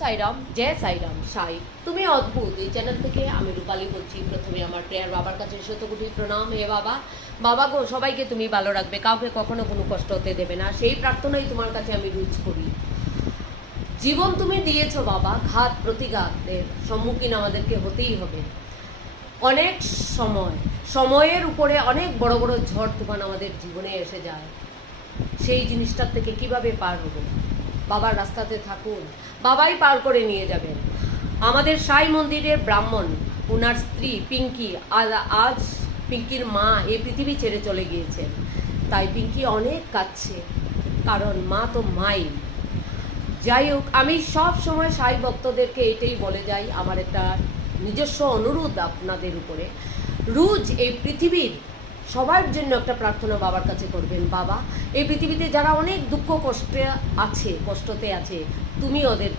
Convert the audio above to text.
সাইরাম, জয় সাইরাম সাই। তুমি অদ্ভুত এই চ্যানেল থেকে আমি রূপালী বলছি। প্রথমে আমার প্রেয়ার বাবার কাছে শতকোটি প্রণাম। হে বাবা, বাবা গো, সবাইকে তুমি ভালো রাখবে, কাউকে কখনো কোনো কষ্ট হতে দেবে না, সেই প্রার্থনাই তোমার কাছে আমি রুজ করি। জীবন তুমি দিয়েছো বাবা, ঘাত প্রতিঘাতের সম্মুখীন আমাদেরকে হতেই হবে। অনেক সময়ের উপরে অনেক বড় বড় ঝড় তুফান আমাদের জীবনে এসে যায়। সেই জিনিসটার থেকে কিভাবে পার হবো? বাবার রাস্তাতে থাকুন, বাবাই পার করে নিয়ে যাবেন। আমাদের সাই মন্দিরের ব্রাহ্মণ, ওনার স্ত্রী পিঙ্কি, আজ পিঙ্কির মা এই পৃথিবী ছেড়ে চলে গিয়েছেন। তাই পিঙ্কি অনেক কাঁদছে, কারণ মা তো মাই। যাই হোক, আমি সব সময় সাই ভক্তদেরকে এটাই বলে যাই, আমার একটা নিজস্ব অনুরোধ আপনাদের উপরে, রোজ এই পৃথিবীর সবার জন্য একটা প্রার্থনা বাবার কাছে করবেন। বাবা, এই পৃথিবীতে যারা অনেক দুঃখ কষ্টে আছে, কষ্টতে আছে, তুমি ওদেরকে